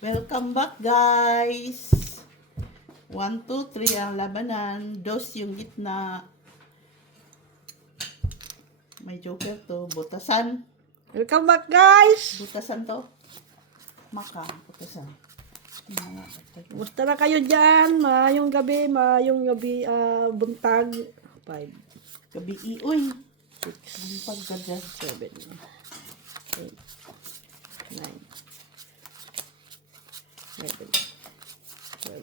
Welcome back, guys. 1, 2, 3 ang labanan. Dos yung gitna. May joker to. Butasan. Welcome back, guys! Butasan to. Maka. Butasan. Kumusta na kayo dyan? Maayong gabi, buntag. 5, Gabi iuy. 6, Ang pagkadya. 7, 8, 9, 11, 12.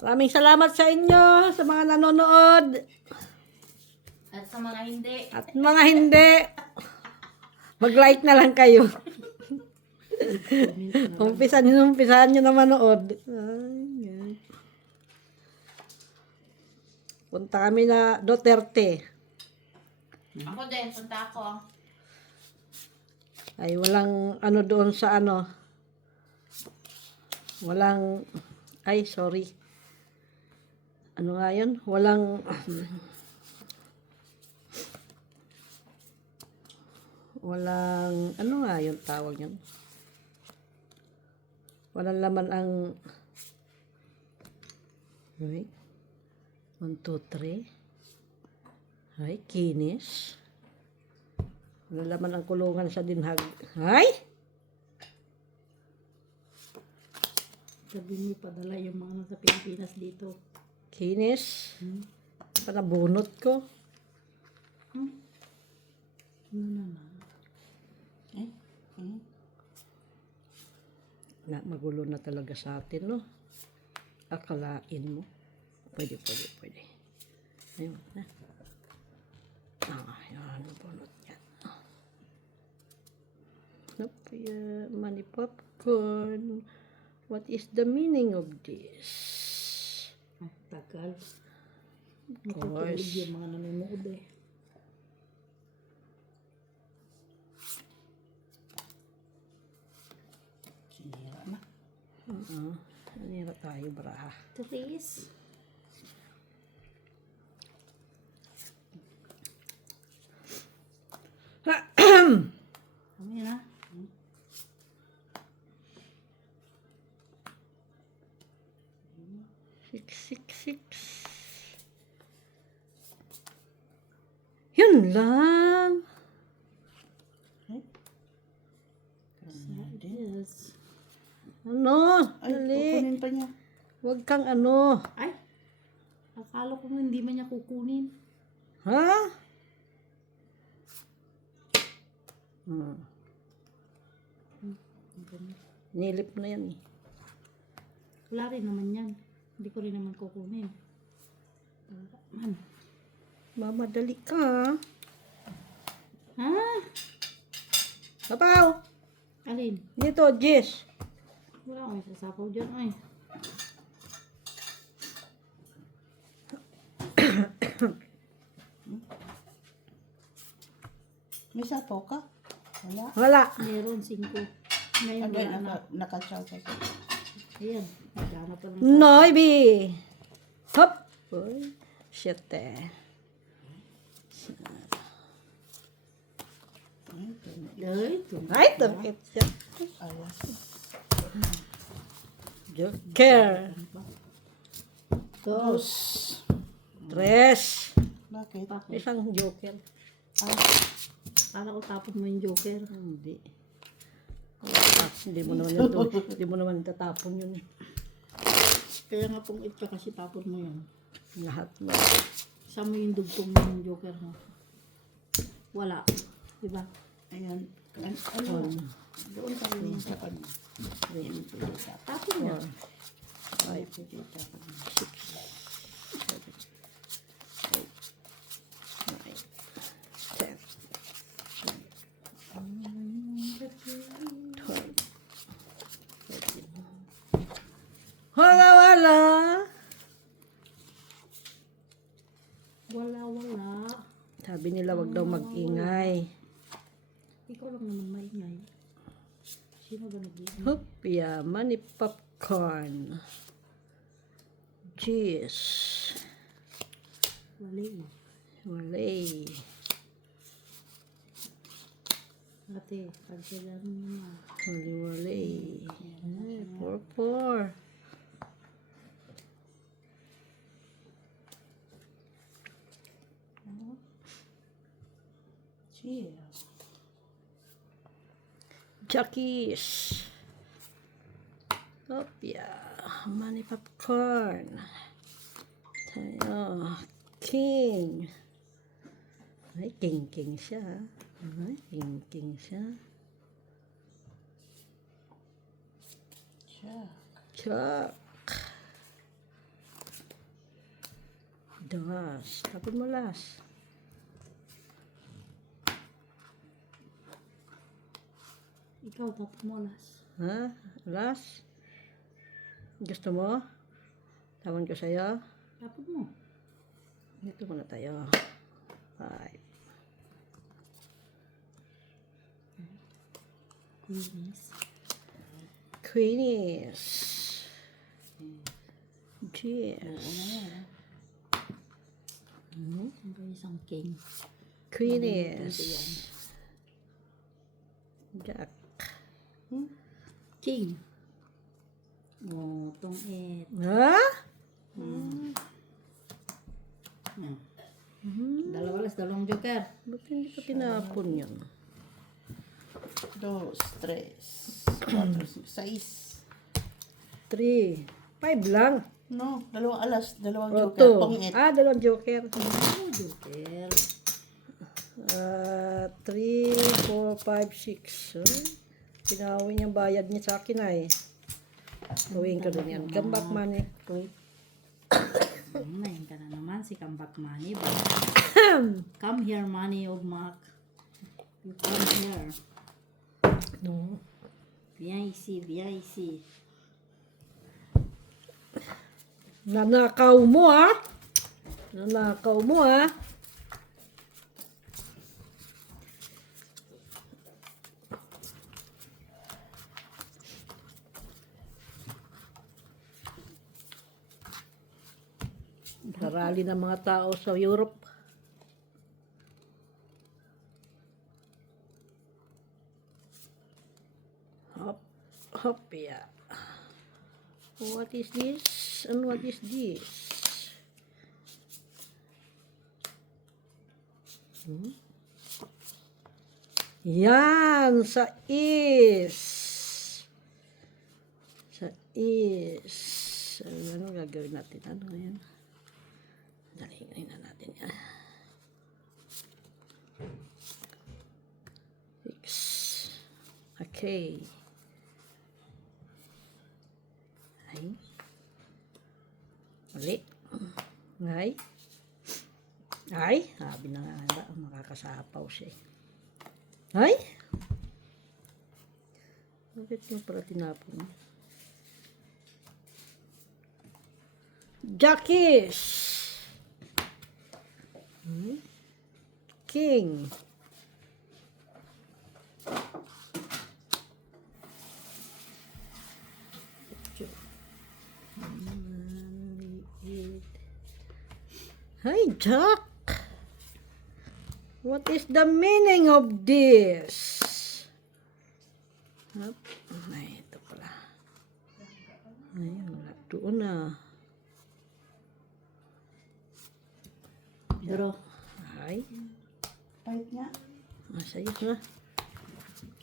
Maraming salamat sa inyo, sa mga nanonood. At sa mga hindi. At mga hindi, mag-like na lang kayo. Umpisahan nyo na manood. Ay. Punta kami na Duterte. Ako din, punta ako. Ay walang ano doon sa ano. Walang, ay sorry. Ano nga yun? Walang, ano nga yun tawag yun? Walang laman ang, wait, 1, 2, 3. Ay, kinis. Walang laman ang kulungan sa dinhag. Ay! Sabi niyo, padala yung mga nasa Pilipinas dito. Kinis. Panabunot ko. Ano naman? Magulo na talaga sa atin, no? Akalain mo. Pwede. Ayun na. Yan. Bunot yan. Money popcorn. What is the meaning of this? Ah, tagal. Of Matutulog course. yung mga nanonood eh. Sinira na. Nanira tayo, braha. Therese. Kami na. Six. Yun lang. Yes. Ano? Ay, Dali. kukunin pa niya. Huwag kang ano. Ay! Akala ko hindi man niya kukunin. Ha? Nilip na yan eh. Wala rin naman yan. Hindi ko rin naman kukunin. Wala man. Mamadali ka. Ha? Sapaw. Alin? Dito, Jess. Wala akong sasapaw dyan ay. May sapo ka? Wala. Wala. Meron 5. Ngayon Agay, wala na. naka-chow ka. Ayan. Naghanap pa lang. Noibi. Hop. Uy. Shit eh. Ay, Ay, tungkit siya. Alas. Joker. Dos. Tres. Bakit? Isang joker. Kala ko tapos mo yung joker. Hindi. Hindi mo naman tatapon yun eh. Kaya nga pong ito kasi tapos mo yun. Lahat mo. Sama mo yung dugtong mo yung joker mo. Wala. Diba? Ayan. Ano? Doon ka rin sa kanya. Tapos mo. 5, 6, 7, 8, 9, 10, 11, 12. Wala. Wala. Sabi nila wag daw mag-ingay. Ikaw lang naman maingay. Sino ba nag-iingay? Hopya, money popcorn. Cheese. Wala. Walay. Ate, pagkalan mo na. Wali-wali. Jackies. Opya. Money popcorn. Tayo. King. Ay, king siya. Ay, king siya. Siya. Chuck. Das. Tapon mo last. Ikaw, tapos mo last. Ha? Last? Gusto mo? Tawon ko sa'yo? Tapos mo. Dito muna tayo. 5. Queenies. Queenies. Cheers. Ano ba isang king? Queenies. Jack. King. Oh, tong et. Ha? Dalawa las, dalawang joker. Ba't hindi ko tinapon yun? 2, 3, 4, 6. 3. 5 lang. No, dalawang alas, dalawang O, joker. 2. Pangit. Dalawang joker. Oh, joker. 3, 4, 5, 6. Pinawin yung bayad niya sa akin ay. Gawin ko din yan. Come back money. Ngayon ka na naman si Comeback Money. Come here, money of Mac. You come here. No. Viens ici, viens ici. Nanakaw mo ha. Nanakaw mo ha. Rally ng mga tao sa Europe. Hop, hop, yeah. What is this? And what is this? Yan, sa is. Sa is. Ano gagawin natin? Ano yan? Dalingin na natin yan. 6. Okay. Ay. Mali. Ay. Ay. Sabi na nga. Makakasapaw siya. Ay. Bakit yung pala tinapon? Jackies. King. Hi, Jack. What is the meaning of this? Hop. Ay, ito pala. Ayun, wala. Doon na. Duro. Ay. Kahit nga. Masayos na.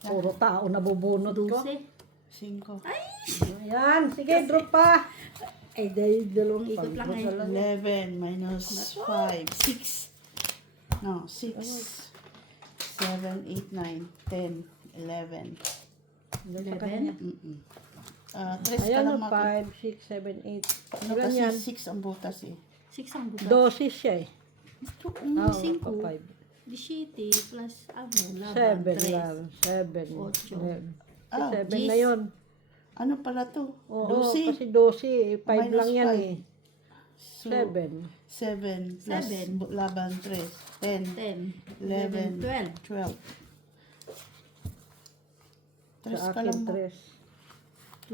Puro tao nabubunot ko. 12. 5. Ayan, sige, drop pa. Ay, dahil dalawang ikot lang eh. 11 minus 5. 6. No, 6. 7, 8, 9, 10, 11. 11. Tres ka Ayan, lang maki. 5, 6, 7, 8. Ano Ilan kasi yan? 6 ang butas eh. 6 ang buta. Dosis siya eh. Ito, Ah, 5. 5. 17 plus, ano, 7 3. lang. 7. Ocho. 7 Gis. na yun. Ano pala to? Oo, 12. kasi 12. 5 Minus lang yan 5. eh. So, 7. 7 plus 7. laban 3. 10, 10, 11, 12. 12. Tres Sa ka akin, lang mo. 3.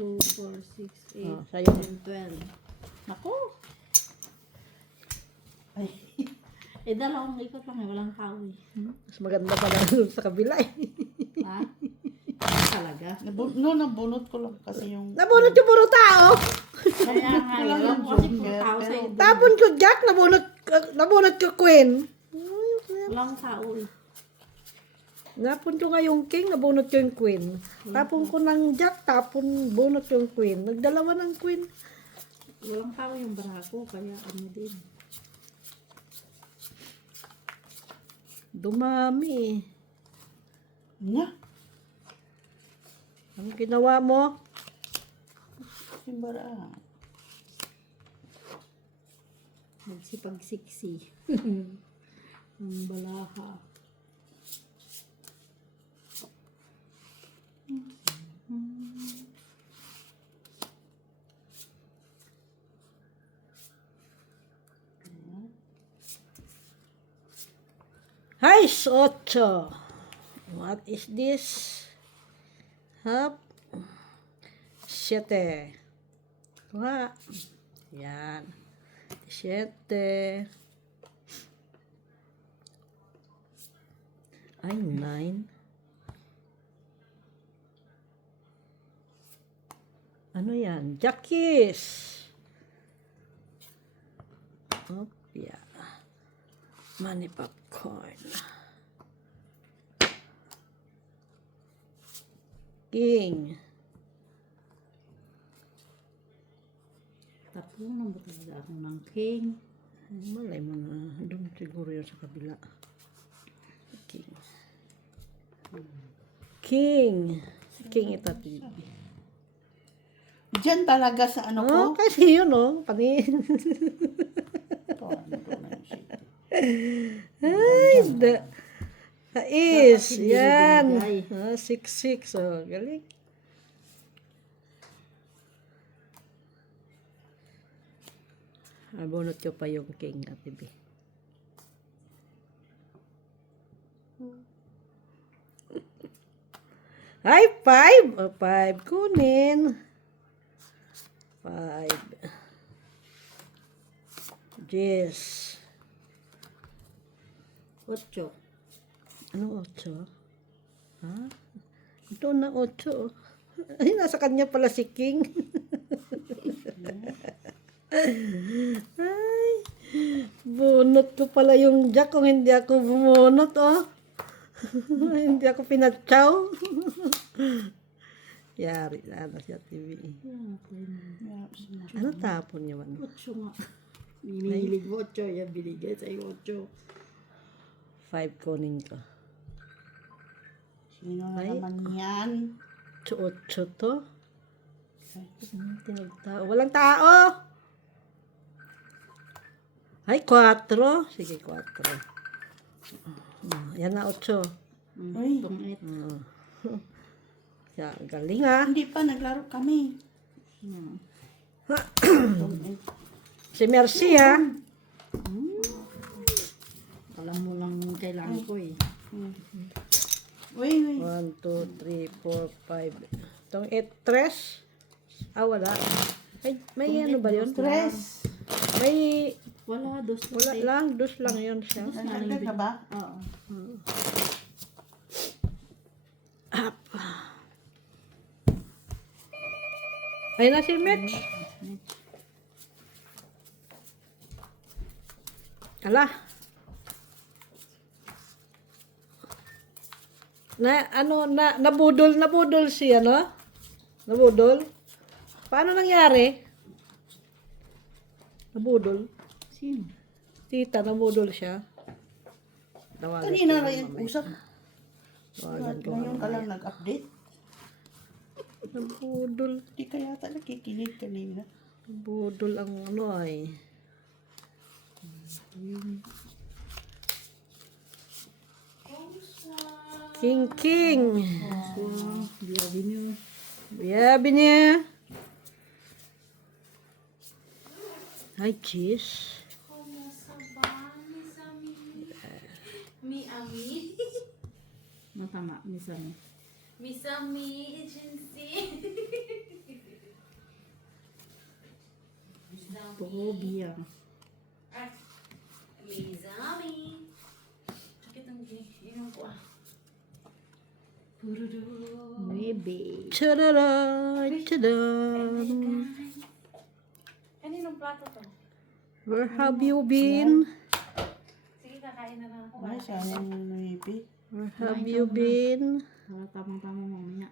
2, 4, 6, 8, Oh, sa'yo. 10, 12. Ako. Ay. Eh, dalawang ikot lang eh, walang tao eh. Mas maganda pala dun sa kabila eh. Ha? Talaga? Nabunot ko lang kasi yung... Nabunot yung puro tao. Kaya nga, alam ko kasi puro tao sa iyo. Tapon ko Jack, nabunot ko Queen. Walang tao eh. Napon ko nga yung king, nabunot ko yung queen. Tapon ko ng jack, tapon bunot yung queen. Nagdalawa ng queen. Walang tao yung barako, kaya ano din. Dumami. Na, Ang ginawa mo? simbara. Nagsipag-siksi. Ang balaha. Heis, 8. What is this? Hop. 7. Kuha. Yan. 7. Ay, 9. Ano yan? Jackies. Op, yeah. Money popcorn. King. Tatlong na ba talaga ako ng king? Malay mo na. Doon siguro yun sa kabila. King. King. King itatig. Diyan talaga sa ano ko. Oh, kasi yun, oh. Panin. Ito, ano doon na yung shit. Ay, is. hindi Yan. binigay. 6-6. Oh, galing. Abunot ko pa yung king, Ate B. Ay, 5. Oh, 5. Kunin. 5. Yes. 8. Ano 8? Ha? Ito na 8. Ay, nasa kanya pala si King. Ay, bunot ko pala yung jack kung hindi ako bumunot, oh. Hindi ako pinatsaw. Yari na siya TV. Ano tapon niya man? 8 nga. Binilig mo 8. Yan binigay sa'yo 8. 5 kunin ko. Sino na Ay. naman yan? 8 to? Tinagtao. Walang tao! Ay, 4. Sige, 4. Yan na 8. Uy. Pangit. Yan, galing ah. Hindi pa, naglaro kami. Si Mercy ah. Alam mo lang kailangan ko eh. Uy, uy. 1, 2, 3, 4, 5. Itong 8, 3. Ah, wala. Ay, may ano ba yun? Stress. May, Wala, dos. wala lang. Dus lang yun siya. Nagdagdag ka ba? Oo. Up. Ay na si Mitch. Ala. Nabudol siya, no? Nabudol. Paano nangyari? Nabudol. Sino? Tita, nabudol siya. Tawagan Kanina ko lang yung mamaya. usap. Tawagan ko Ngayon ka mamaya. lang nag-update. Nabudol. Hindi ka yata nakikinig kanina. Nabudol ang ano ay. King. Wow, biyabi niyo. Biyabi niya. Ay, cheese. Mi-ami. Matama, minsan. Misami agency. Phobia. Misami. Sakit ang ginigilin ko ah. Purudu. 9. Tadada, tada. Kaninong plato to? Where have you been? Sige, kakain na lang ako. Ay, sana yung maybe. Where have you been? Para tamang-tama mamaya.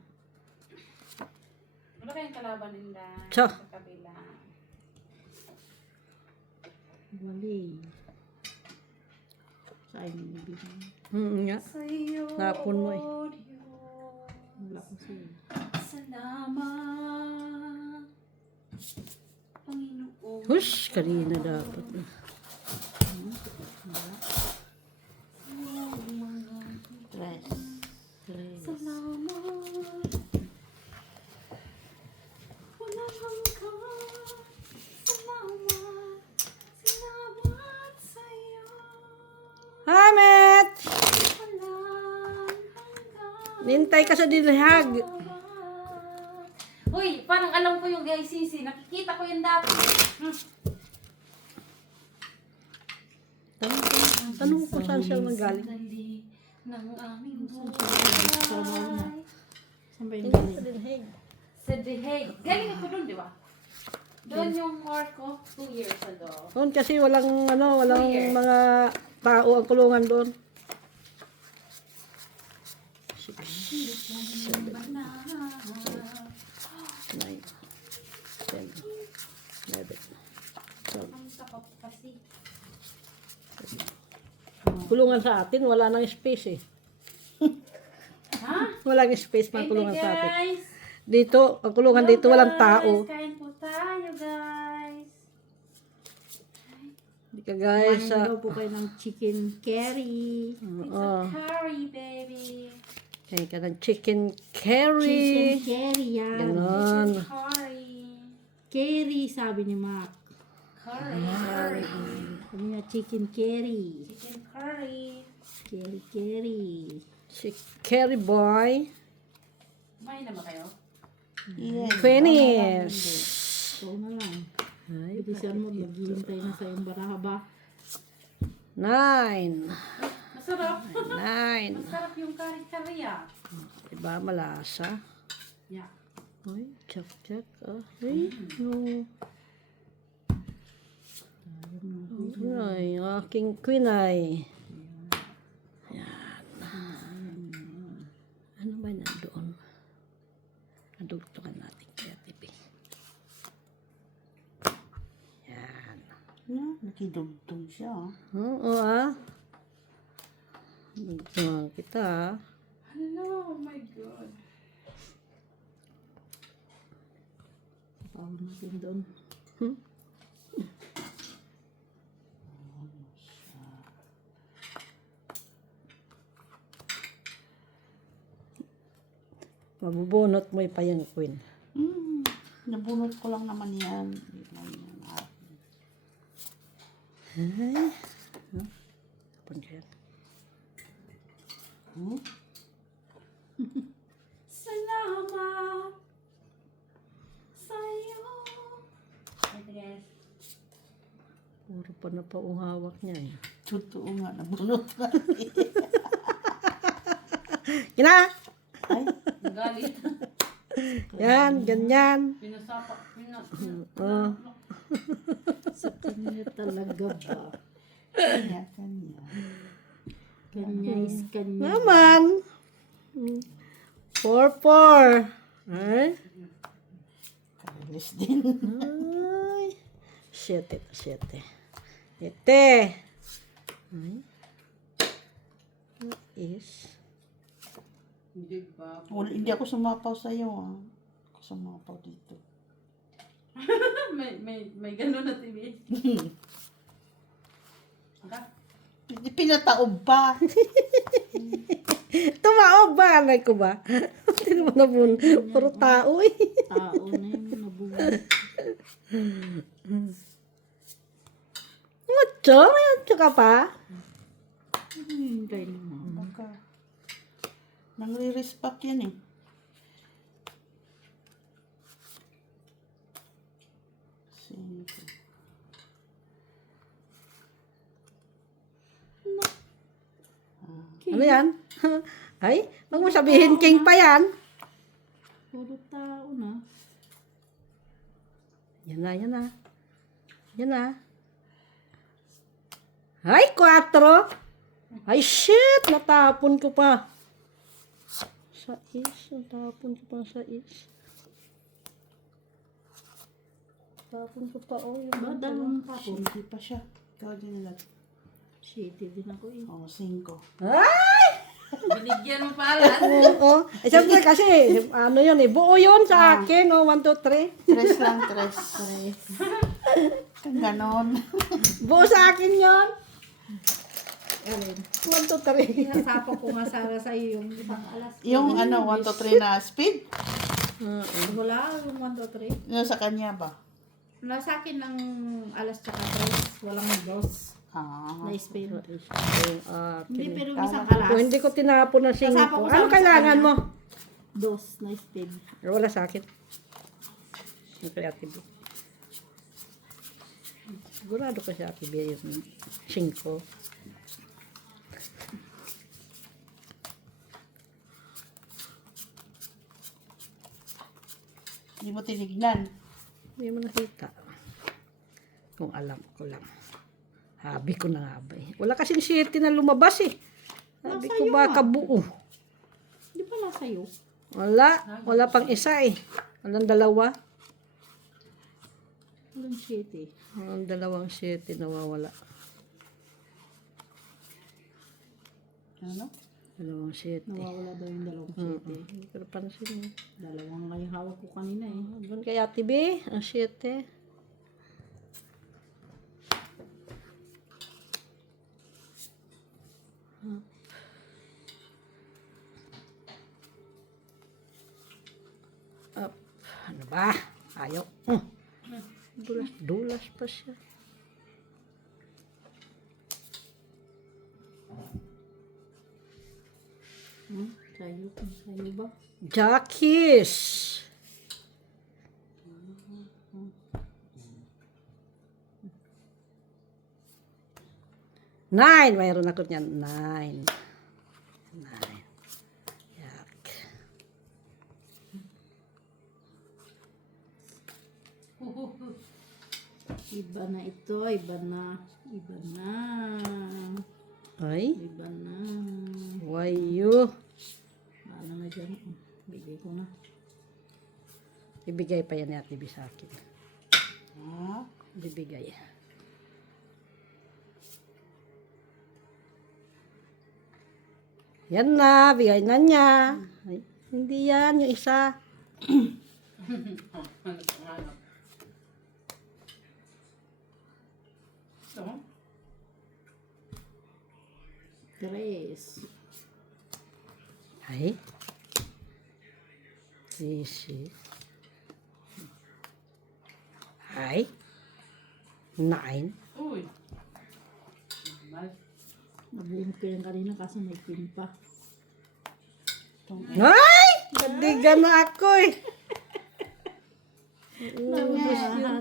Wala kayong kalaban nila Tiyo. sa kabila. Wali. Saan yung bibigyan? Nga. Sa'yo, Napon mo eh. Diyos. Wala kasi. Salamat, Panginoon. Hush, kanina dapat na. Tres. Salamat. Walang hanggan. Salamat. Salamat sa'yo. Hamet! Walang hanggan. Nintay ka sa dilihag. Uy, parang alam ko yung guys, Sisi. Nakikita ko yung dati. Tanong ko saan siya magaling. Dali ng aming Trabaho buhay. na. Saan ba yung Sa galing? dilihag. Sa The Hague. Galing ako doon, di ba? Doon yung work ko 2 years ago. Doon kasi walang walang Years. mga tao ang kulungan doon. 6, 7, 9, 10, 11, 12. Ang sakap kasi. Kulungan sa atin, wala nang space eh. Ha? Walang space pang Hey, kulungan sa atin. guys! Dito, ang kulungan Hello, dito walang guys! tao. Kain po tayo, guys! Hindi ka guys Kumain sa... daw po kayo ng chicken curry. It's Oo. a curry, baby! Kaya ka ng chicken curry. Chicken curry yan. Ganon. Curry! Curry, sabi ni Mac. Curry! Sabi niya, chicken curry. Chicken curry! Curry, curry. Si curry boy. Kumain na ba kayo? Yes. Finish. Ikaw na lang. Ay, Bilisan mo, maghihintay na sa iyong barahaba. 9. Masarap! 9. Masarap yung curry-curry ah. Diba malasa? Yeah. Ay, check. Oh, ay, no. Ay, aking queen ay. Yan. Ano ba nandoon? Nadugtungan natin kaya TV. Yan. Nakidugtong siya. Oo ah. Dugtungan kita ah. Hello, oh my God. Tawag natin doon. Mabubunot mo pa yung queen. Nabunot ko lang naman yan. Hindi lang yan. Ay. Kapon ka yan. Salamat sa'yo. Ito guys. Puro pa na pa ang hawak niya eh. Totoo nga, nabunot ka. Kina! Ay, Galit. Yan, ganyan. Pinasapa. Oh. Sa kanya talaga ba? kanya. Kanya is kanya. Naman. 4-4. Ay. Karilis din. Ay. 7. Ete. Ay. What is? Hindi ba? Wala, hindi ako sumapaw sa'yo, ah. Ako sumapaw dito. may gano'n na TV. Hindi pinataob pa. Tumaob ba? Alay ko ba? Hindi naman nabun. Puro tao eh. Tao na yung nabuhay. Mucho? May mucho ka pa? Hintay naman. Baka. Nangre-respect yan eh. Cinco. Ano yan? Ay, wag mo sabihin king pa yan. Puro tao na. Yan na. Yan na. Ay, 4. Ay, shit! Natapon ko pa. Natapon ko pa sa is. Natapon ko pa, oh. Ba, dalawang tapon. Hindi pa siya. Ikaw din nalag. Shitty din ako eh. Oo, 5. Ay! Binigyan mo pala. Oo. Eh, siyempre kasi, ano yun eh, buo yun sa akin, oh, 1, 2, 3. 3 lang, 3. Kang ganon. Buo sa akin yun. Alin? 1, 2, 3. Nasapa ko nga sana sa iyo yung isang alas. Yung 1, 2, 3 na speed. Wala, yung 1, 2, 3. Yung sa kanya ba? Nasa akin ng alas tsaka 3. Walang dos. Na spin. Hindi, pero yung isang alas. Kung hindi ko tinapon ng 5. Nasapa ko Ano sana kailangan sa mo? Dos na spin. Wala sa akin. Yung kay Ate B. Sigurado ko si Ate B yung 5. Hindi mo tinignan. Hindi mo nakita. Kung alam ko lang. Habi ko na nga ba eh. Wala kasing 7 na lumabas eh. Sabi Nasa ko iyo baka nga. buo. Di ba nasa iyo? Wala. Wala pang isa eh. Walang 2. Walang shitty. Walang 2 7 nawawala. Ano? 2 7. Nawawala daw yung dalawang shitty. Hindi ko napansin eh. Dalawang nga yung hawak ko kanina eh. Doon kay Ate B, ang 7. Up. Ano ba? Ayaw. Dulas pa siya. Sa'yo ba? Jackies! Nine! Mayroon ako niyan. 9. Yak. Iba na ito, iba na. Iba na. Ay, Iba na. why you? Ano na dyan? Bigay ko na. Ibigay pa yan ni Ate B sa akin. Ha? Bibigay. Yan na, bigay na niya. Ay, hindi yan, yung isa. Tres. Ay. Easy. Ay. 9. Uy. Nabuhin ko yan kanina kaso may pin pa. Ay! Nadigan na ako eh.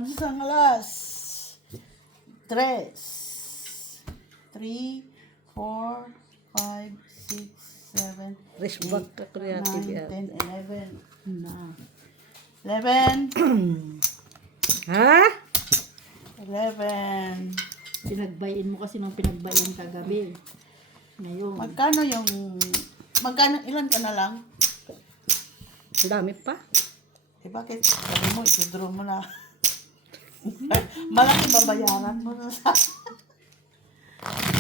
Isang alas. 3. 3, 4, 5, 6, 7, Rest back ka creative 9, yan. 10, 11. Na. 11. Ha? 11. Pinagbayin mo kasi nung pinagbayin kagabi. Ngayon. Magkano, ilan ka na lang? Ang dami pa. Eh bakit? Sabi mo, isudraw mo na. Malaki babayaran mo na sa...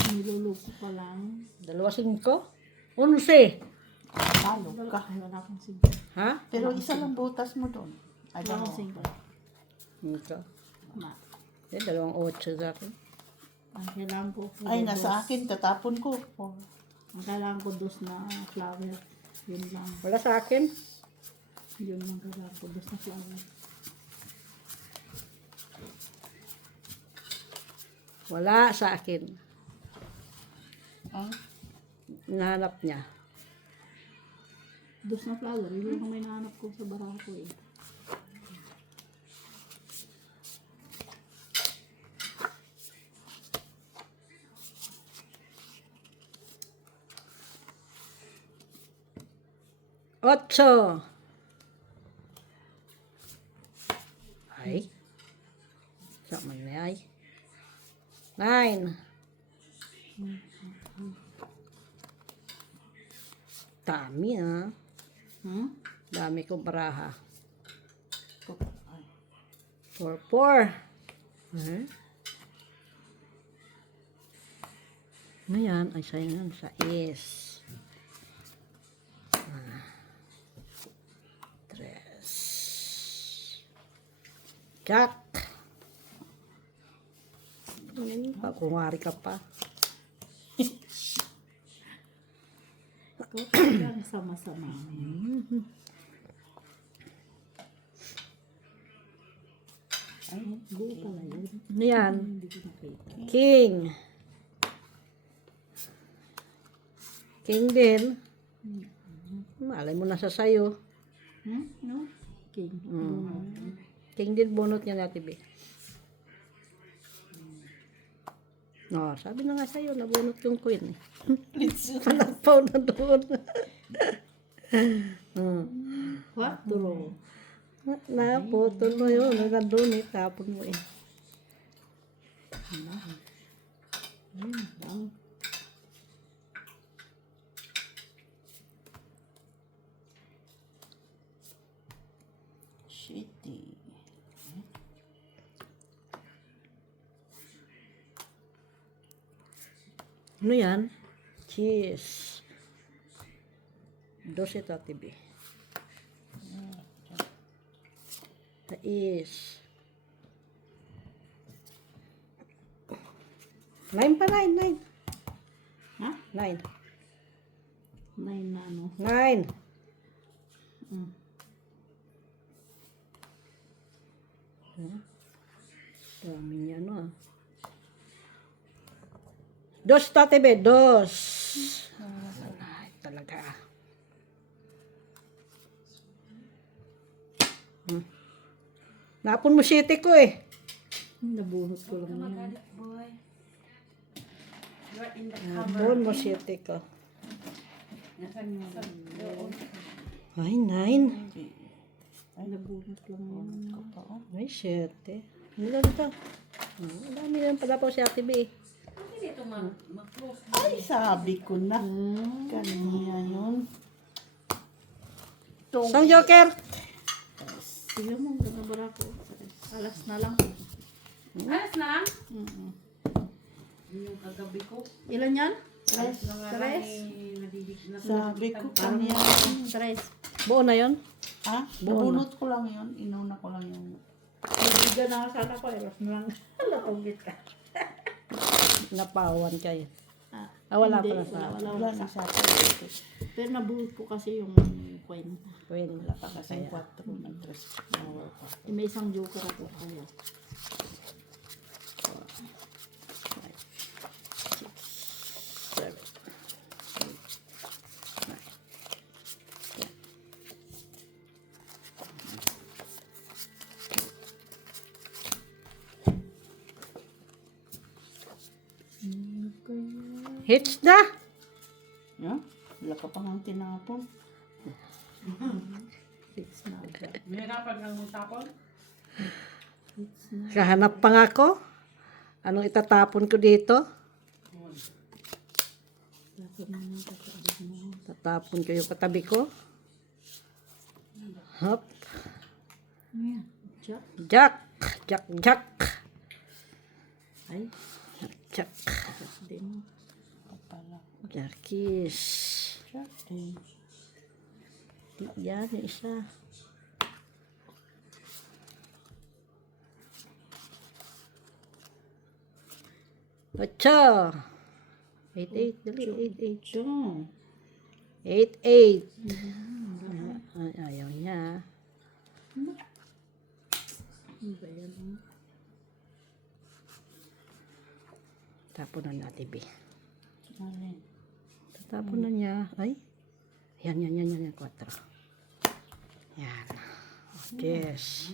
Niluluko pa lang. 2, 5. 11. Talo ka. Ay, wala akong sigla. Ha? Pero isa lang butas mo doon. Ay, Wala akong dalawa. sigla. Ito. Ma. Eh, 2 8 sa akin. Ang kailangan ko. Ay, nasa akin. Tatapon ko. Oh. Ang kailangan ko dos na flower. Yun lang. Wala sa akin. Yun lang kailangan ko dos na flower. Wala sa akin. Ah, Nahanap niya. Dos na flower. Yun lang may nahanap ko sa baraha ko eh. Ocho. Ay. Sa man may ay. 9. Dami ah. Hmm? Dami kong baraha. Ay. 4-4. Ano yan? Ay, sayang yan. Sa is. 3. Jack. Kumari ka pa. Ito talagang sama-sama. Ay, Buo pala yun. Ano yan? Hindi ko nakita. King. King din. Malay mo na sa sayo. Hmm? No? King. King din bunot niya natin, B. No, sabi na nga sa'yo, nabunot yung queen. Palapaw na doon. What? Duro. Naputol mo yun. Nandun eh, tapon mo eh. Bang. shitty. Ano yan? Cheese. 12 tati, B. Tais. 9 pa, 9. Ha? 9. 9 na ano. 9. Mm. Dami niya, ano ah. 2 tati, B. 2. Ay, talaga. Napon mo siti ko eh. Nabunot ko lang yan. Magalit, boy. You're in the Napon mo siti ko. Nasaan yung doon? Ay, 9. Nabunot lang yan. Ay, 7. Ano lang ito? Ang dami lang pala po si Ate B. Bakit dito mag-close? Ay, sabi ko na. Kanya yun. Itong Isang joker. Sige mo, gagabara ko. Alas na lang. Alas na lang? Mm-mm. Yung kagabi ko. Ilan yan? Alas na nga lang Tres? sabi ko kanya. Tres. Buo na yon. Ha? Nabunot ko lang yun. Inuna ko lang yung... Bibigyan na sana ko. Alas na lang. Natugit ka. Napawan kayo. Ah, Wala hindi, pa na wala, Wala wala. na sa akin. Pero nabuhot ko kasi yung coin. Pwede. Wala pa kasi 4 ng 3. Bawal pa. Eh, may isang joker ako kaya. 7. Hits na. Yeah? Wala ka pang ang tinapon. Six na agad. Mahirapan kang tapon? Six na. Kahanap pa nga ako. Anong itatapon ko dito? Tapos na lang tatapos mo. Tatapon ko yung katabi ko. Hop. Ano yan? Jack? Jack. Jack, Jack. Ay, Jack. Jack din. Pala. Jackies. Jack din. Yan, yung isa. Ocho. 8-8. Dali, 8-8. Jack. 8-8. Ayaw niya. Ano ba yan? Tapon na natin, B. Alin? Tatapon na niya. Ay. Yan. 4. Yan. Yes.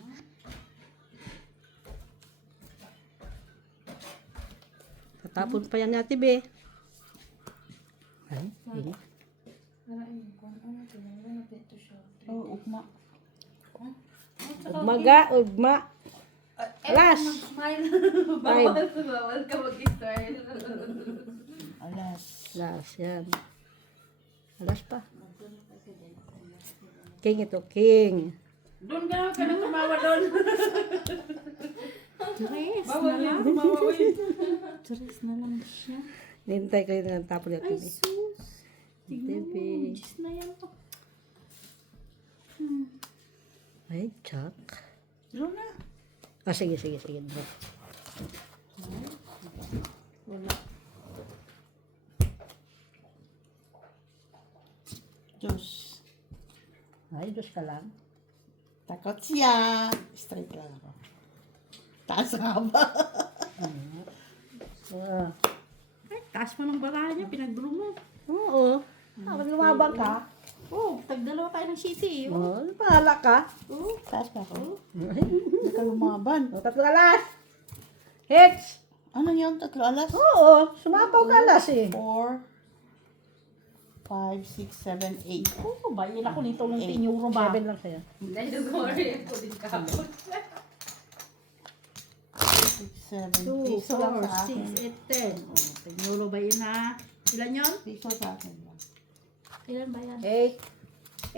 Tatapon pa yan natin, B. Ay. Init. Oh, ugma. Ugma. Alas. Smile. 5. Bawal ka mag-style. Alas. Alas, yan. Alas pa. King ito, king. Doon ka na tumawa doon. Tres na Bawal lang. yan, tumawa ko yun. Tres na lang siya. Nintay ko yung tapon Ay, natin. sus. Tignan mo. TV. Diyos na yan. Ay, Chuck. Draw na. Ah, sige. Drop. Wala. Diyos. Ay, Diyos ka lang. Takot siya. Straight lang ako. Taas nga ba? Ah. Ay, taas mo ng baraha niya. Pinag-draw mo. Oo. Kapag lumabang ka, Oh, tagdalawa tayo ng city. oh, pahala ka. Oh. Taas pa ako. Hindi ka lumaban. O, tatlo alas. Hits. Ano yun? 3 alas? Oo, sumapaw ka alas eh. 4, 5, 6, 7, 8. Oh, bayin ako nito ng Eight. tinyuro ba? 7 lang sa'yo. Dahil sorry ako din kahapon. 6, 7. 2, Piso lang 4, sa akin. 6, 8, 10. Oh, tinyuro ba yun ha? Ilan yun? Piso sa akin lang. Ilan ba yan? 8.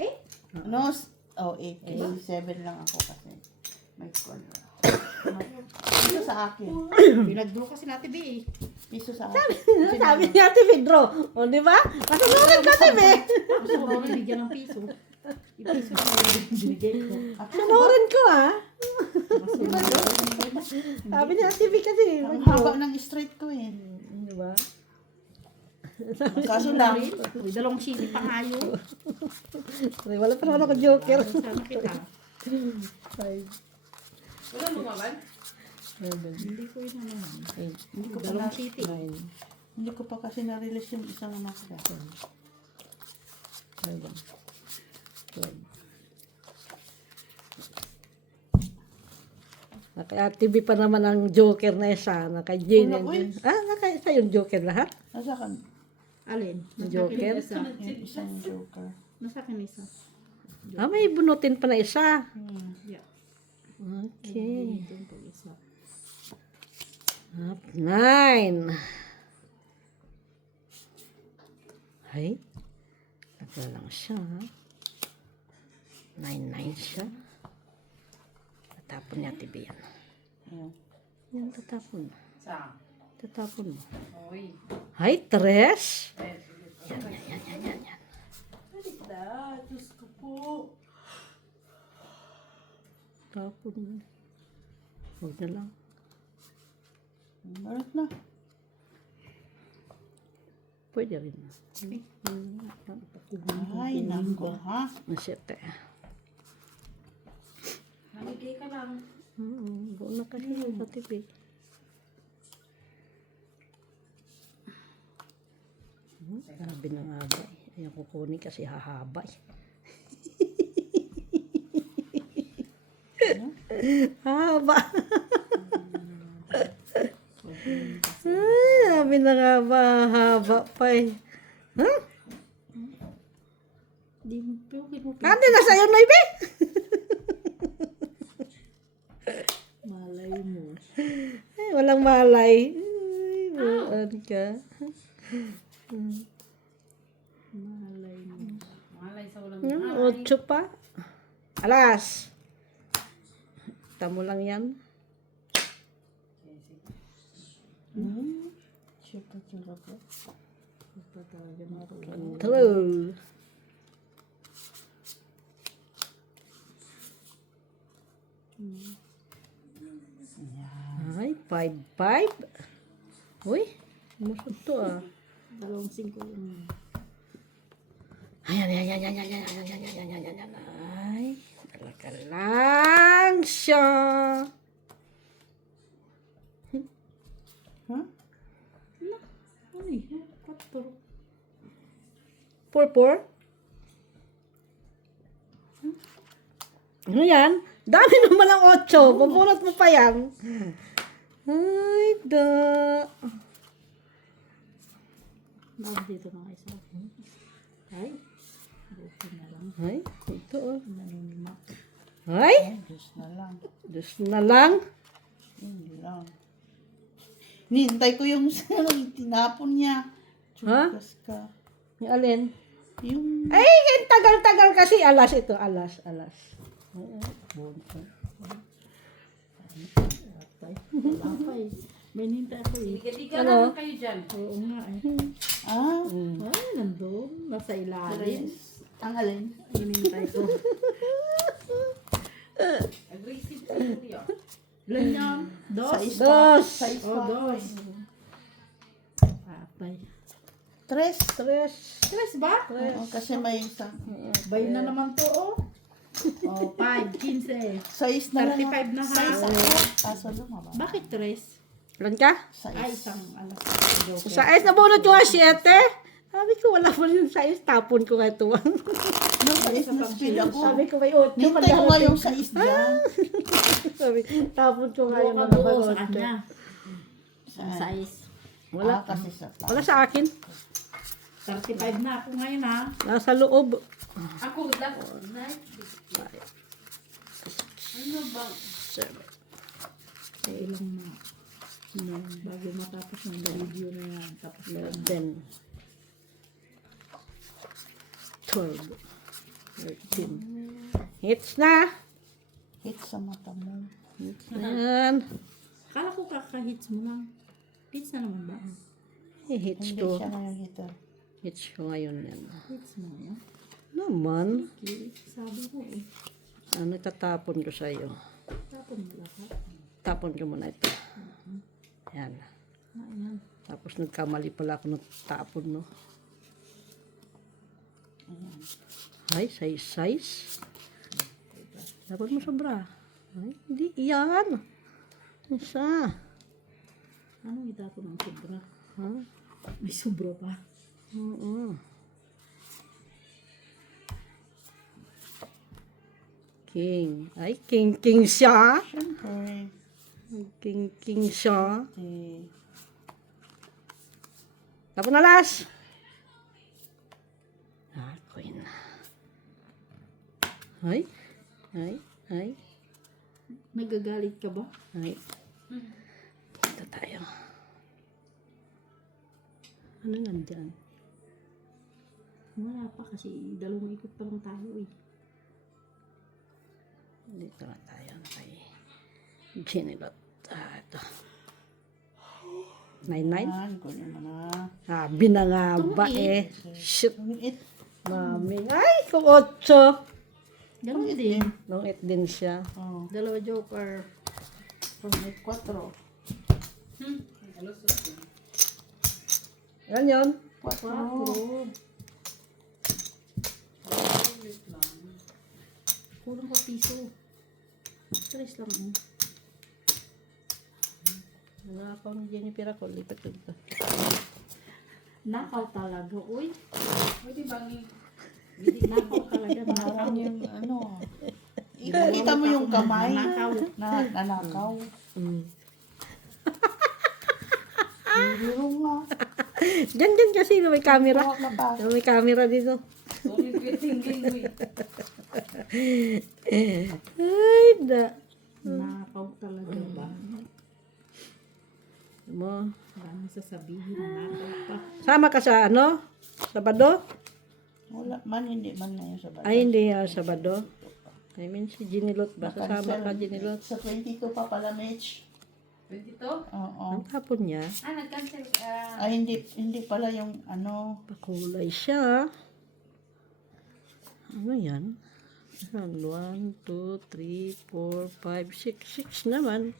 8? Ano? Oh, 8. Kasi 7 lang ako kasi. May score. Piso sa akin. Pinag-draw kasi natin ba eh. Piso sa akin. Sabi niya, Pedro. O, di ba? Masunurin ka, Tibi. Gusto ko rin bigyan ng piso. Ipiso na yung binigay ko. Sunurin ko, ha? Mas Sabi niya, Tibi kasi. Ang haba ng straight ko eh. Di ba? Kaso lang. Uy, dalawang city pa nga yun. Wala pa naman ako joker. Sana kita. 5, Wala lumaban? 7, Hindi ko yun naman. 8, Hindi ko pa Dalawang na, city. 9, hindi ko pa kasi na-release yung isang anak ko. 11, 12. Naka-TV pa naman ang joker na isa. Naka-Jane. Wala, uy. Naka-isa yung joker lahat? Nasa akin, Alin? Joker? Isa. yung isang joker. Nasa akin isa. Ah, may bunutin pa na isa. Yeah. Okay. Ito po isa. Up 9. Ay. Tatlo lang siya. 9 siya. Tatapon niya, Tibi yan. Ayan. Yan, tatapon. Sa. Tatapon mo. Uy. Ay, 3. Yan. Diyos ko po. Tapon mo. Huwag na lang. Barat na. Pwede rin. Ay, nako ha. Masyete. Namigay ka lang. Buo na kasi sa Tibi. Sabi na nga ba. Ayaw kukunin kasi hahaba. Haba. Ay, sabi na nga ba. Haba pa eh. Huh? Di mo po. Ate, nasa iyo na ibe. Malay mo. Ay, walang malay. Ay, buwan ka. Malay mo. Malay sa walang 8 pa. Alas. Tamo lang yan. Siyempre, tsura ko. True. Ay, 5. Uy, musod to ah. Dalawang 5 yun. Ayan. Ay, talaga lang siya. Ha? Ay, 4. 4. Ano yan? Dami naman ang 8. Pupulot mo pa yan. Ay, da. Bakit dito na isa? Ay, buti na lang. Ay, ito oh. Naninimak. Ay, Diyos na lang. Diyos na lang. Hindi lang. Nihintay ko yung tinapon niya. Ha? Chukas ka. Yung alin? Yung... Ay, ang tagal-tagal kasi. Alas ito, alas. Bunso. Wala pa eh. May nintay ako eh. Liga-liga naman kayo dyan. Oo nga eh. Ah, Ay, nandun. Nasa ilalim. ang alin? Hinintay ko. Aggressive kayo kuya. Ilan yan? Dos? Dos. Size Oh, pa. dos. Patay. Tres. Tres ba? Oo, kasi may isang... Bay na naman to oh. Oh, 5, 15. Size na lang. 35 na ha. Size ako. Kaso lumaba. Bakit tres? Ilan ka? Ay, Size. isang alas. Joker. Sa ice, nabunot ko nga 7. Sabi ko, wala pa rin sa ice. Tapon ko nga ito. Nung size na speed ako. Sabi ko, may 8. Nintay ko nga yung size dyan. Sabi, tapon ko nga yung Buo mga ka buo sa bagot. kanya. Ang Saan? size. Wala. Kasi sa Wala sa akin. 35 na ako ngayon ha. Nasa loob. Ako, last night. Ano ba? 7. Eh, ilang na. No, bago matapos ng video na yan. Tapos na. 11. 12. 13. Hits na. hit sa mata mo. Hits na yan. Akala ko kakahits mo lang. Hits na naman ba? Hits Hindi ko. siya ngayon hitter. Hits ko ngayon yan. Hits mo yan. Naman. Okay, sabi ko eh. Ano, tatapon ko sa'yo. Tapon mo lahat. Tapon ko muna ito. Yan. Ayan. Tapos nagkamali pala ako ng tapon, no? Ay, size. Dapat mo sobra. Ay, hindi. Yan. Isa. Anong itapon ng sobra? Ha? May sobra pa. Oo. King. Ay, king siya. Siyempre. King siya. Eh, Tapos na last. Ah, queen. Ay. Nagagalit ka ba? Ay. Ito tayo. Ano nandyan? Wala pa kasi dalawang ikot pa lang tayo eh. Dito na tayo kay Ginilot. Ito. 9-9. yan, kunin mo na. Sabi na nga ba Tungit. Shit. It, Mami. Ay, kung 8. Ganun din. Nung 8 din siya. oh, Dalawa joker. may 4. Yan yun. 4. 4. Kulang pa piso. Tres lang mo. Nakaw ni Jennifer ako. Lipat ko dito. Nakaw talaga. Uy. Pwede bang Nakaw talaga. Nakaw. Parang yung ano. Ipakita mo yung kamay Nakaw. na nanakaw. Mm. Biro nga. Diyan kasi may camera. Tawag na pa. May camera dito. sorry tingling mo? Ay, da. Nakaw talaga ba? Mo. Maraming sasabihin. Nakaw pa. Sama ka sa ano? Sabado? Wala man, hindi man ngayon sa bata. Ay, hindi Sabado. I mean, si Ginilot ba? Sasama ka, Ginilot? Sa 22 pa pala, Mitch. 22? Oo. Ang hapon niya, Nag-cancel. Ay, hindi pala yung ano. pakulay siya. Ano yan? 1, 2, 3, 4, 5, 6. 6 naman.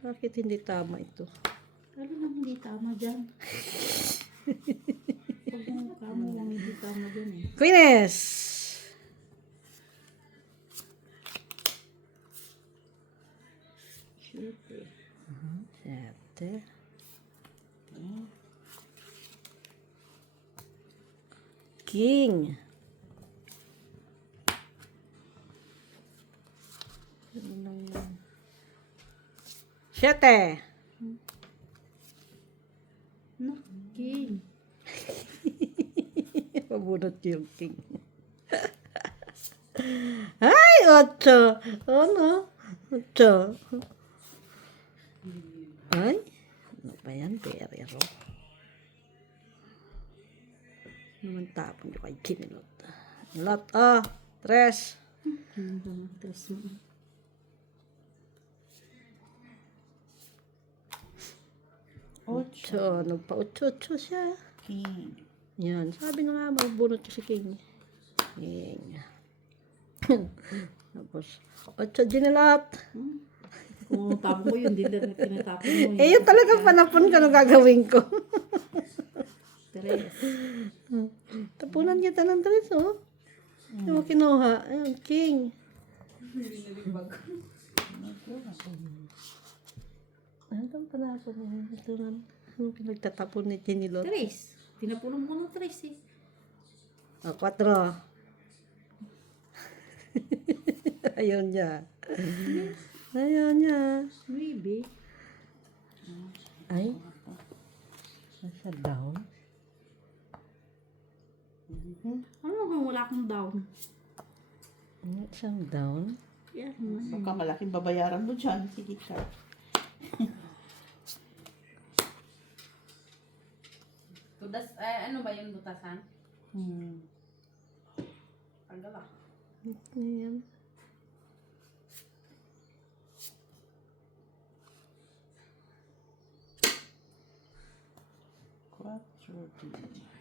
Bakit hindi tama ito? Lalo nang hindi tama dyan. Pag tama lang hindi tama dyan eh. Queeness! Siyete. 7. King. Siyete. Nakin. Pabunot yung king. Ay, 8. Ano? 8. Ay, ano ba yan? Perero. Naman tapon ko kay kinilot. Lot, ah. Tres. Tres mo. Ocho. So, nagpa-8 siya. King. Yan. Sabi na nga, magbunot ko si King. King. Tapos, 8 ginilot. Kung tapon mo yun, hindi na tinatapon mo yun. Eh, yun talagang panapon ko nung gagawin ko. Tres. Tapunan kita ng tres, oh. Hindi mo kinuha. Ayun, King. Ano bang panapon mo? Ito man. Ano pinagtatapon ni Chinilot? Tres. Tinapunan mo ng tres eh. O, 4. Ayaw niya. Ayaw niya. Maybe. Ay. Nasa down. Ano kung wala akong down? Ano siyang down? Yan. Baka malaking babayaran mo dyan. Sige ka. Tudas, ano ba yung butasan? Hmm. Pagala. Ayan. Quatro.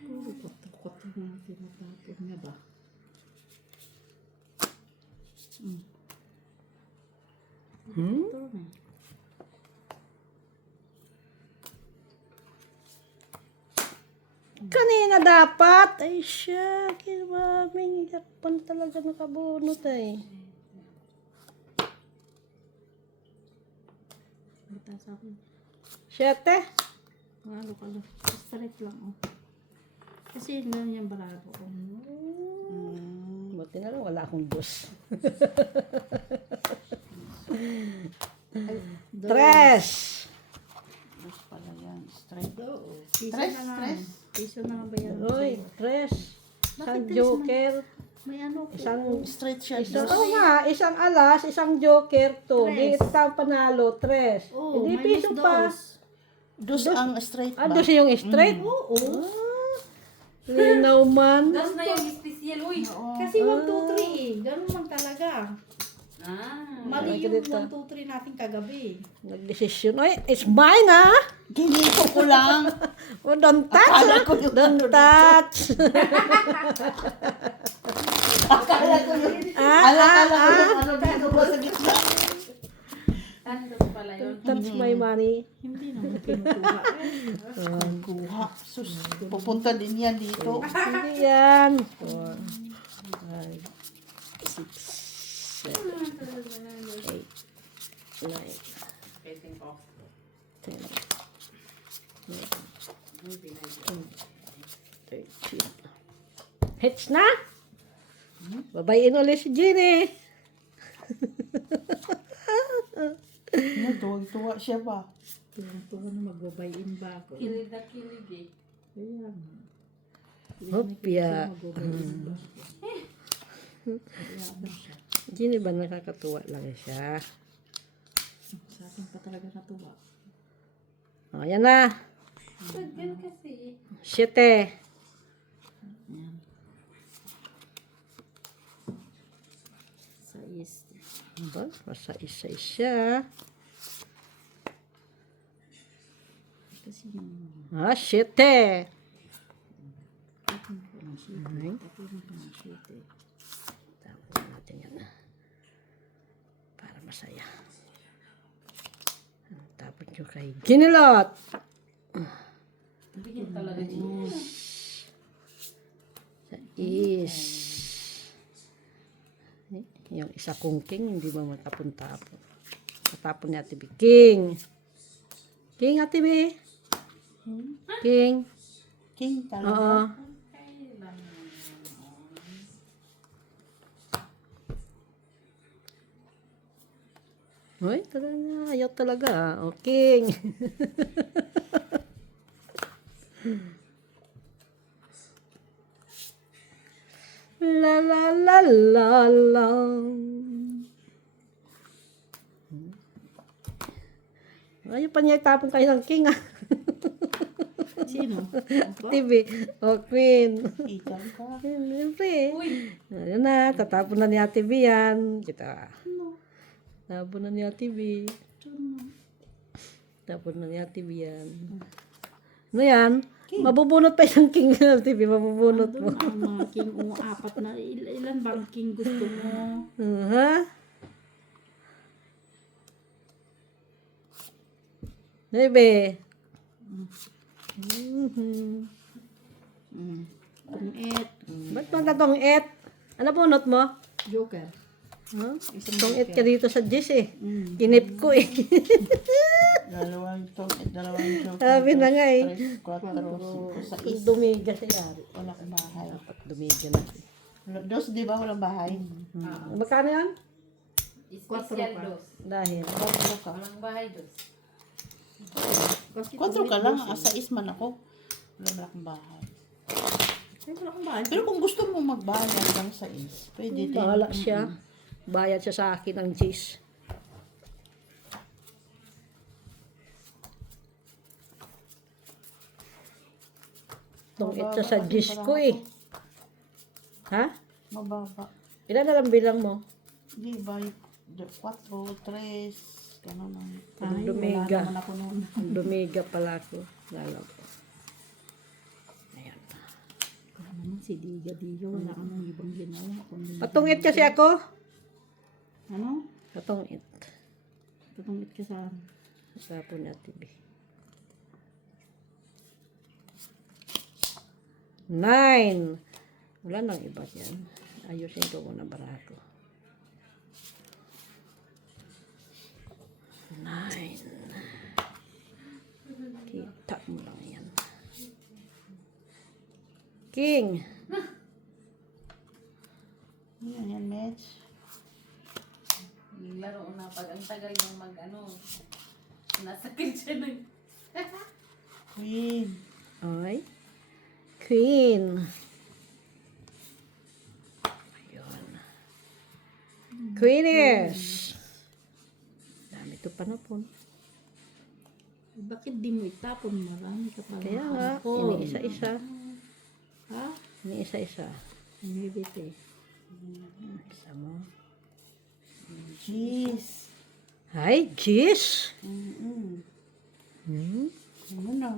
Puro koto-koto na tinatapon niya ba? Hmm? Ito na. Kanina dapat. Ay, siya. May yakpan talaga nakabunot eh. Bata sa akin. 7. Ano ka lang. Straight lang oh. Kasi yun lang yung barado ko. Buti na lang wala akong dos. 3. Dos pala yan. Straight. Piso Tres, na nga. tres. Piso na nga ba yan? Uy, 3. Isang Bakit tres joker. May ano po. Isang Straight siya. Isang, Dos. oo nga, isang alas, isang joker, 2. Di Tres. isang panalo, 3. Oh, Hindi minus piso pa. Dos ang straight ba? Ah, doon yung straight? Oo. Linaw man. Das na yung special, uy. Kasi 1, 2, 3 eh. Ganun lang talaga. Ah. Mali Ay, yung ganito. 1, 2, 3 natin kagabi. Nagdesisyon. Ay, it's mine ah. Ginito ko lang. Oh, don't touch Akala ah. ko yung Don't touch. Akala ko yung... Akala ko yung ano dito ba sa gitna. Ano pala yun? Touch my money. Hindi naman kinukuha. Kuha. Sus. Pupunta din yan dito. Hindi yan. 4, 5, 6, 7, 8, 9, Pwedeng ko. 10, 13. Hits na? Babayin ulit si Jenny. Tuwag-tuwa siya ba? Tuwa na magbabayin ba ako. Kilig na kilig eh. Ayan. Hopya. Magbabayin ba? Jenny ba nakakatuwa lang siya? Sa akin pa talaga natuwa. O, yan na. Ganun kasi. 7. Sa east. Ba? Masa isa-isa. Kasi yung Ah, 7. tapon ko ng shit eh. Tapos natin yan. Para masaya. Tapos yung kay Ginilot. Bigyan talaga yun. Sa is. Yung isa kong king, hindi ba matapon-tapon. Matapon ni Ate B. King. King, Ate B. King. King talaga. Oo. Uy, talaga. Ayaw talaga. O, King. La la la la la. Ayaw pa niya itapon kayo ng king ah. Sino? TV. O, Queen. Ikan ka. Siyempre. Uy! Ayun na, tatapon na ni Ate B yan. Kita. Tapon na ni Ate B. Tapon na ni Ate B yan. Ano yan? Mabubunot pa isang king na Ate B. Mabubunot mo. Doon ang mga king o apat na. Ilan bang king gusto mo? Ha? Bebe. Tungit. Ba't bang tatong et? Ano bunot mo? Joker. Huh? Tong et ka dito sa Jis eh. Kinip ko eh. Dalawang joke. Sabi na nga eh. 3, 4, 5, 6. Dumiga siya. Wala kang bahay. Dapat dumiga na. Dos, di ba walang bahay? Magkano yan? Special pa. dos. Dahil. 4 ka. Walang bahay dos. Kasi 4 ka lang, asa isman ako. Wala akong bahay. Ay, wala kang bahay. Pero kung gusto mo magbayad hanggang sa pwede din. Bahala siya. Bayad siya sa akin ng Jis. Tong et siya sa Jis ko eh. Ha? Mababa. Ilan na lang bilang mo? Di ba? 4, 3, gano'n lang. Ay, Dumiga. wala naman ako noon. Dumiga pala ako. Lalaw ko. Ayan. Wala naman si Diga Diga. Wala ka nang ibang ginawa. Kundi Patungit kasi ako. ano? Patungit. Tutungit ka sa Sapo na TV. 9. Wala nang iba yan. Ayusin ko muna baraha ko. 9. Kita mo lang yan. King. Yan, Mitch. Laro na pag ang tagal yung mag-ano. Nasakit siya ng... Queen. Ay. Queen. Ayun. Queenies. Dami ito panapon. bakit di mo itapon? Marami ka pala. Kaya nga, Ako. ini-isa-isa. Ha? Ini-isa-isa. Inhibite. Isa mo. Jeez. Hi, Jis. Mm-mm. Hmm? Ano na?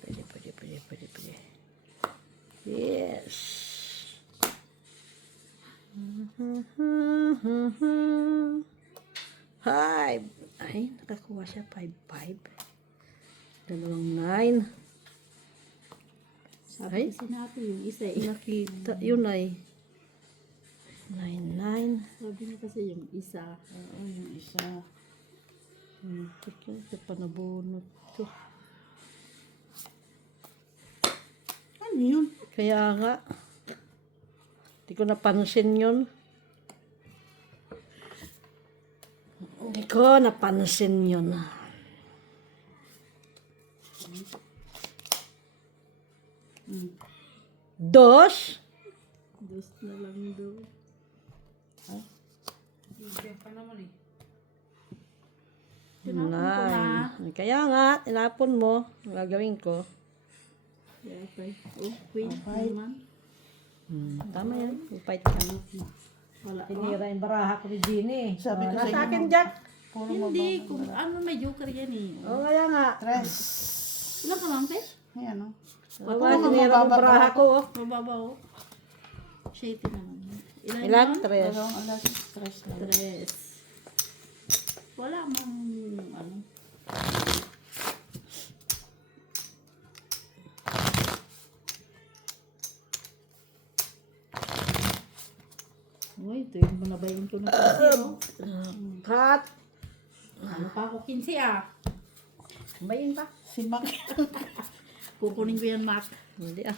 Pwede. Yes. Five. Ay, nakakuha siya. 5. Dalawang 9. Sabi Ay. kasi natin yung isa eh. Nakita. Yun ay. 9. Sabi niya kasi yung isa. Oo, yung isa. Ito pa nabunot ko. Ano yun? Kaya nga. Hindi ko napansin yun. Hindi ko napansin yun. Dos. Dos na lang doon. Hindi pa naman eh. Tinapon ko na. Kaya nga, tinapon mo. Ang gagawin ko. Yeah, okay. Oh, queen naman. Tama yan. Fight ka. Wala. Tinira yung baraha ko ni Ginny. Sabi ko sa Nasa inyo, akin, Jack. Puro Hindi. mababa. Kung ano may joker yan eh. Oo, kaya nga. Tres. Ilan ka lang, te? Ayan, o. Wala, tinira yung baraha ko. Oh. Mababaw. Shady naman. Ilan? Ilan? yun? 3. Dalawang alas. Tres lang. Tres. Wala mang ano. Uy, ito yung manabayin ko na kasi, oh. Cut. Ano pa ako 15 ah. Bayin pa. Si Mac. Kukunin ko yan, Mac. Hindi ah.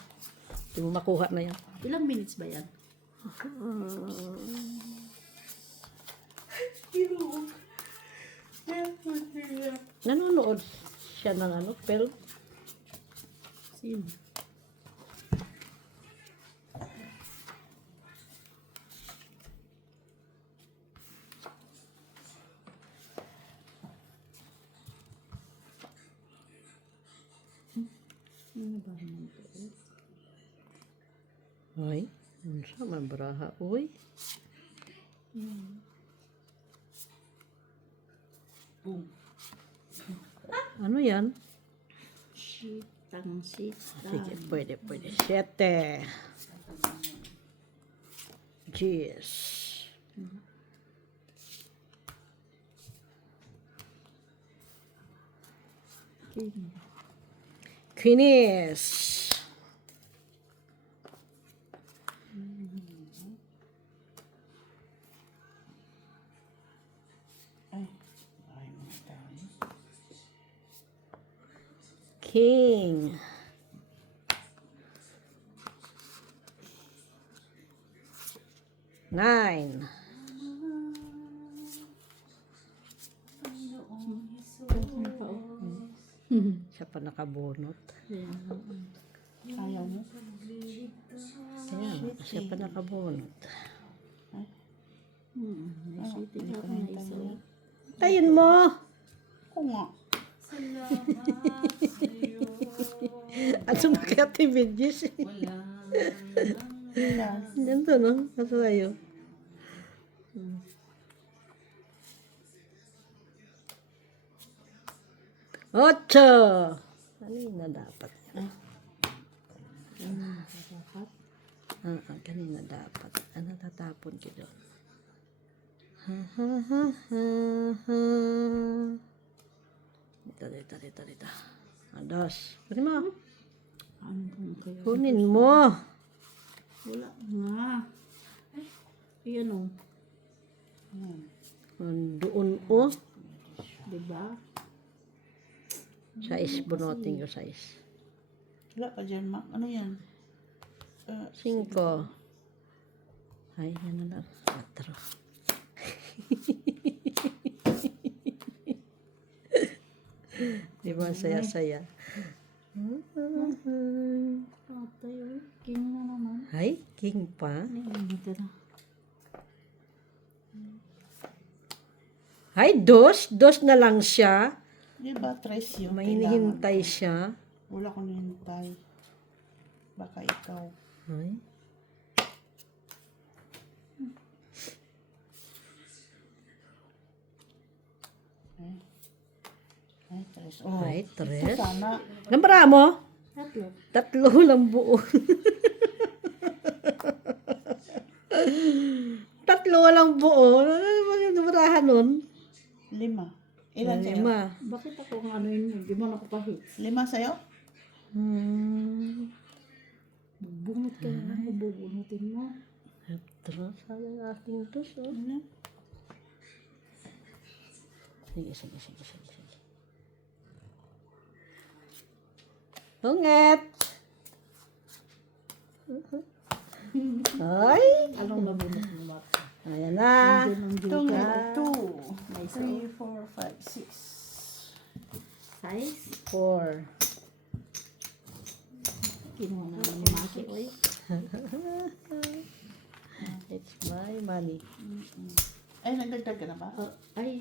Hindi mo makuha na yan. Ilang minutes ba yan? Nanonood siya ng ano, film. Sino? Ano ba naman ito? Ay, unsa man baraha, uy. Boom. Ano yan? Sitang sita. Sige, pwede. 7. Jeez. Quinis. Ay, ay mga tayo. King. Nine. Siya pa nakabunot. Ayaw mo? Ayan, siya pa nakabunot. May sita ako na isa. Tayin mo! Ako nga. At sumakati videos. Yan. Ganito, no? Kaso tayo. Ocho! Kanina dapat. Kanina dapat. Ano tatapon ko doon? Ha, ha, ha, ha, ha. Dito. Ados. Kunin mo. Ano kung kaya? Kunin mo. Wala nga. Ayan o. Doon, oh. Diba? Size, bunutin ko size. Wala pa dyan, ma. Ano yan? 5. Ay, yan na lang. 4. Di ba saya-saya? Patay o. King na naman. Ay, king pa. Dito na. Ay, dos na lang siya. Di ba, tres yung May kailangan hinihintay ko? siya. Wala akong hinihintay. Baka ikaw. Ay. Ay, tres. Oh, Ay, tres. sana. Nambara mo? Tatlo. 3 lang buo. 3 walang buo. Ano ba yung numerahan nun? 5. Ilan sa'yo? 5. Bakit ako ang ano yun? Di mo nakapahit. 5 sa'yo? Bunot ka na. Bubunutin mo. Ito, sayang aking tos. Oh. Ano? Sige. Hungit! Ay! Anong nabunot mo, Mark? Ayan na. Ito nga. 2, May 3, 4, 5, 6. size. 4. Kinuha na ni Maki. Oy. It's my money. Ay, nagdagdag ka na ba? Ay,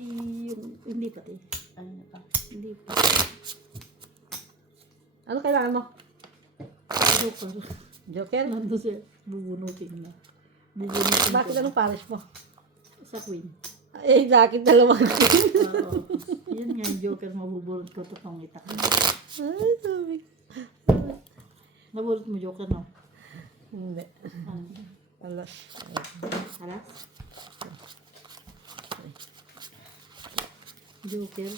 hindi pa eh. Ay, na pa. Hindi pa. Ano kailangan mo? Joker. Joker? Nandun siya. Bubunutin na. Bubunutin Bakit anong pares mo? Sa queen. Eh, bakit dalawang Oo. Yun nga yung joker. Mabubunot ko ito pang itak. Ay, sabi. Nabunot mo joker, no? Hindi. Alas. Alas? Joker.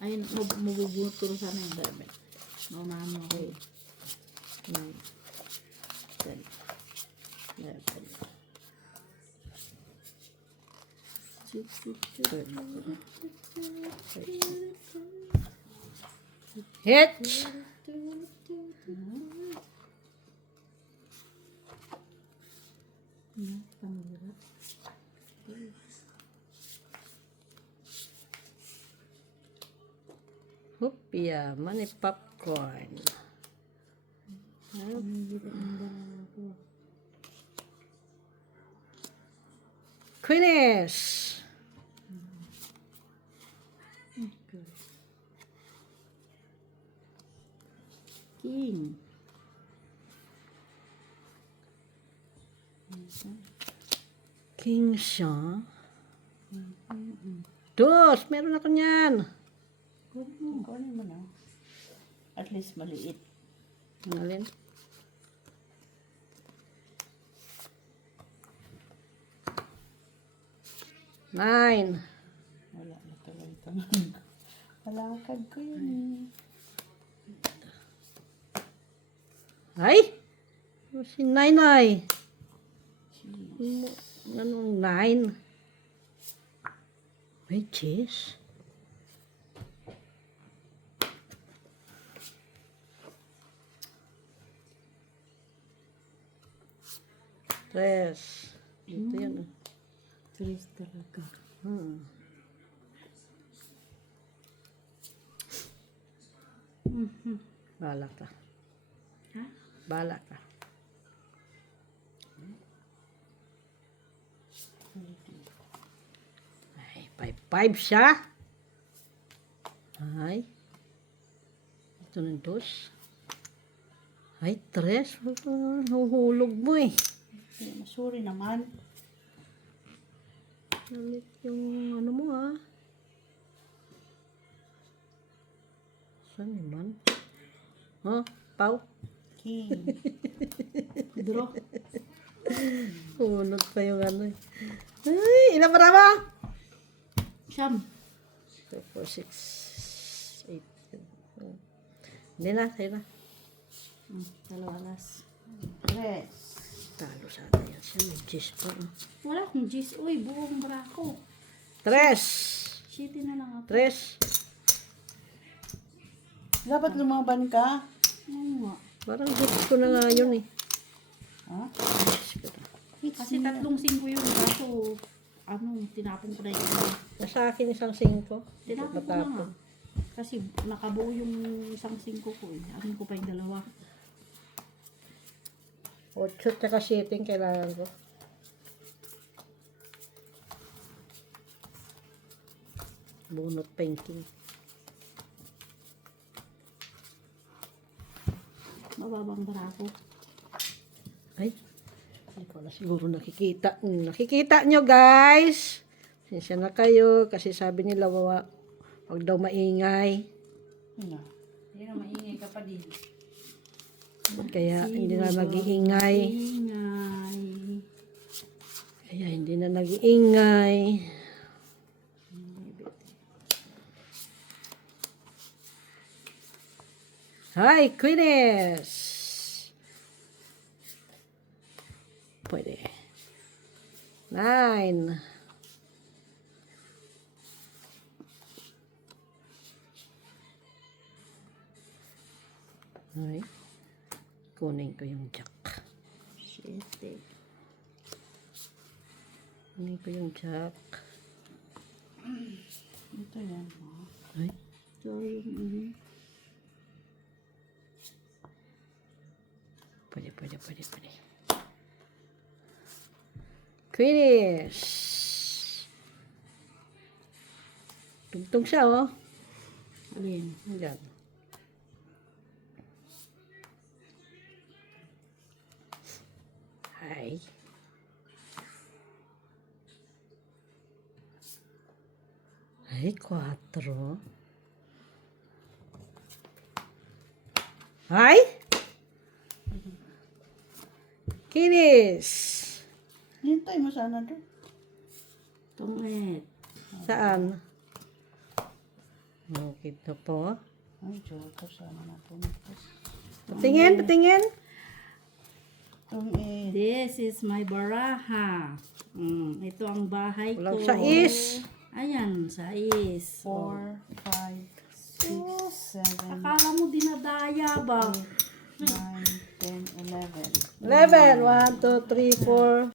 Ayun, mabubunot ko rin sana yung dami. Naunahan mo ako eh. 9, 10, 11, 12. Hits! Pangirap. Hupya, money popcorn. Queenies! King. King siya. Dos, meron ako niyan. Kunin mo na. At least maliit. Ang alin? Nine. Wala na tuloy ito. Palakad ko yun Ay! Si nine ay. Anong nine? May cheese. Tres. Ito yan. Tres talaga. Hmm. Bala ka. Ha? Bala ka. Ay, five siya. Ay. Ito ng dos. Ay, tres. Huhulog mo eh. Masuri naman. Nalit yung ano mo ah. Saan naman? Huh? Pau? King. Draw. Unod pa yung ano eh. Ay, ilan para ba? Siyam. 2, 4, 6, 8. Hindi na, tayo na. Dalawa alas. Tres. Talo sana yan siya. May cheese pa. Wala akong G's. Uy, buong barako. Tres. Shitty na lang ako. Tres. Dapat lumaban ka. Oo nga. Parang hits ko na nga yun eh. Ha? Hits ko na. Kasi 3 5 yun. Kaso, tinapon ko na yun. Nasa akin isang 5. Tinapon ko na nga. Kasi nakabuo yung isang 5 ko eh. Akin ko pa yung 2. 8 tsaka 7 kailangan ko. Bunot painting. Mababang barako. Ay, hindi ko na siguro nakikita. Nakikita nyo guys. Sinsya na kayo kasi sabi nila wag daw maingay. Ano? Hindi na maingay ka pa din. Kaya hindi na nag-iingay. Ingay. Kaya hindi na nag-iingay. Hi, Queeness! Pwede. 9. Ay, kunin ko yung jack. Shitty. Kunin ko yung jack. Ito yan. Ay, So, yung pwede. Queeness! Tugtog siya, oh. alin? Ayan. Ay. Ay, 4. Ay! Kinis! Hintay mo sana doon. Tungit. Saan? Okay, ito po. Ay, joker sana na po. Patingin. Itong This is my baraha. Ito ang bahay ko. Walang sais. Ayan, sais. 4, 5, 6, 7, Akala mo dinadaya ba? 9, 10, 11. 11. 1, 2, 3, 4.